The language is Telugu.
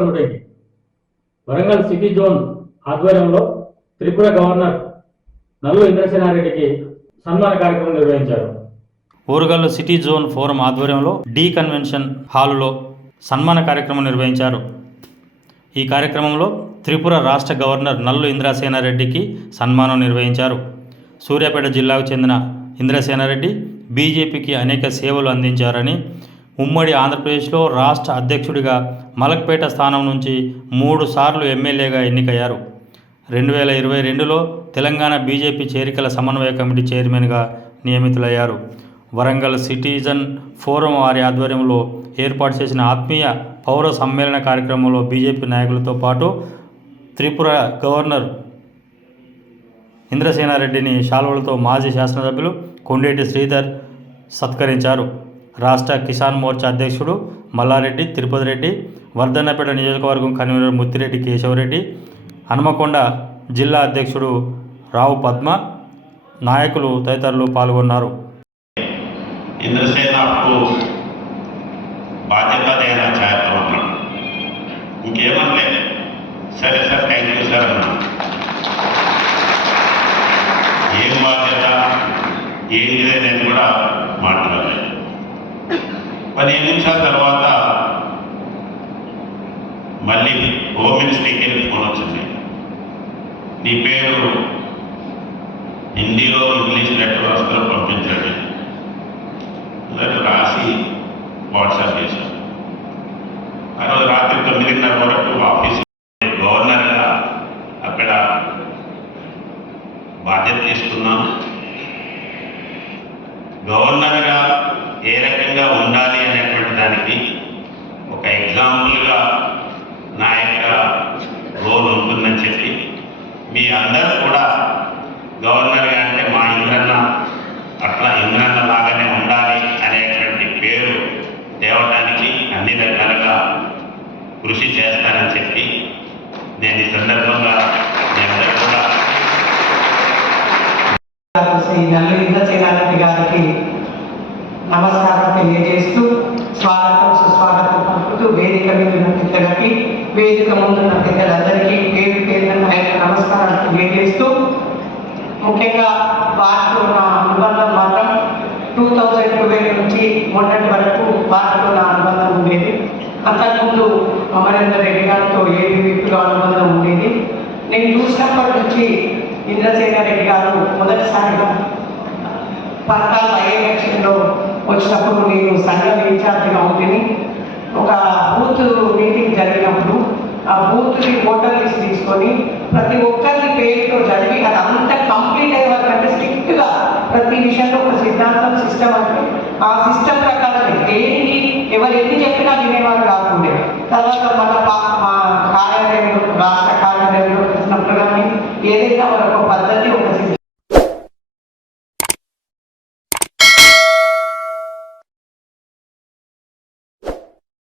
నెంబర్ 100 వరంగల్ సిటీ జోన్ ఆధ్వర్యంలో త్రిపుర గవర్నర్ నల్లు ఇంద్రసేనారెడ్డికి సన్మాన కార్యక్రమం నిర్వహించారు. ఓరుగల్లు సిటీ జోన్ ఫోరం ఆధ్వర్యంలో డి కన్వెన్షన్ హాలులో సన్మాన కార్యక్రమం నిర్వహించారు. ఈ కార్యక్రమంలో త్రిపుర రాష్ట్ర గవర్నర్ నల్లు ఇంద్రసేనారెడ్డికి సన్మానం నిర్వహించారు. సూర్యాపేట జిల్లాకు చెందిన ఇంద్రసేనారెడ్డి బీజేపీకి అనేక సేవలు అందించారని, ఉమ్మడి ఆంధ్రప్రదేశ్లో రాష్ట్ర అధ్యక్షుడిగా మలక్పేట స్థానం నుంచి 3 సార్లు ఎమ్మెల్యేగా ఎన్నికయ్యారు. 2022లో తెలంగాణ బీజేపీ చేరికల సమన్వయ కమిటీ చైర్మన్గా నియమితులయ్యారు. వరంగల్ సిటిజన్ ఫోరం వారి ఆధ్వర్యంలో ఏర్పాటు చేసిన ఆత్మీయ పౌర సమ్మేళన కార్యక్రమంలో బీజేపీ నాయకులతో పాటు త్రిపుర గవర్నర్ ఇంద్రసేనారెడ్డిని శాలువలతో మాజీ శాసనసభ్యులు కొండేటి శ్రీధర్ సత్కరించారు. రాష్ట్ర కిసాన్ మోర్చా అధ్యక్షుడు మల్లారెడ్డి తిరుపతి రెడ్డి, వర్ధన్నపేట నియోజకవర్గం కన్వీనర్ ముత్తిరెడ్డి కేశవరెడ్డి, హనుమకొండ జిల్లా అధ్యక్షుడు రావు పద్మ, నాయకులు తదితరులు పాల్గొన్నారు. इंद्रसेन आपको बाध्यता देना चाहता हूँ. इंकेमनले sir sir thank you sir अన్నా. ఏం బాధ్యత ఏంటి నేను కూడా మాట్లాడలేదు. 15 నిమిషాల తర్వాత మళ్ళీ హోమ్ మినిస్ట్రీకి వెళ్ళి ఫోన్ వచ్చింది. నీ పేరు హిందీలో ఇంగ్లీష్ లెటర్ వస్తువులు పంపించాడు. రాసి వాట్సాప్ చేశాను. ఆ రోజు రాత్రి 9:30 వరకు ఆఫీసు గవర్నర్గా అక్కడ బాధ్యత తీసుకున్నాను. గవర్నర్గా ఏ రకంగా ఉండాలి అనేటువంటి దానికి ఒక ఎగ్జాంపుల్గా నా యొక్క రోల్ ఉంటుందని చెప్పి మీ అందరూ కూడా గవర్నర్గా అంటే మా ఇంద్రన్న అట్లా ఇంద్రన్న లాగానే ఉండాలి అనేటువంటి పేరు తేవడానికి అన్ని రకాలుగా కృషి చేస్తానని చెప్పి నేను ఈ సందర్భంగా కూడా నల్లు ఇంద్రసేనారెడ్డి గారికి నమస్కారం తెలియజేస్తూ స్వాగతం సుస్వాగతం పలుకుతూ వేదిక మీద ఉన్న పెద్దలకి, వేదిక ముందున్న పెద్దలందరికీ పేరు పేరున నమస్కారాలు తెలియజేస్తూ, ముఖ్యంగా వారితో నా అనుబంధం మాత్రం 2012 నుంచి మొన్నటి వరకు వారితో నా అనుబంధం ఉండేది. అంతకుముందు అమరేందర్ రెడ్డి గారితో ఏబీవీపీలో అనుబంధం ఉండేది. నేను చూసినప్పటి నుంచి ఇంద్రసేనారెడ్డి గారు మొదటిసారిగా పథకాల ఎలక్షన్లో వచ్చినప్పుడు నేను సంఘం ఇన్ఛార్జిగా ఉంటుంది. ఒక బూత్ మీటింగ్ జరిగినప్పుడు ఆ బూత్ని ఓటర్ లిస్ట్ తీసుకొని ప్రతి ఒక్కరి పేరుతో చదివి అది అంతా కంప్లీట్ అయ్యే వరకు అంటే స్ట్రిక్ట్గా ప్రతి విషయంలో ఒక సిద్ధాంతం సిస్టమ్ అంటే ఆ సిస్టమ్ ప్రకారం దేనికి ఎవరు ఎన్ని చెప్పినా వినేవారు కాకుండా తర్వాత మన మా కార్యాలయంలో రాష్ట్ర కార్యాలయంలో వచ్చినప్పుడు కానీ ఏదైనా ఒక పద్ధతి ఒక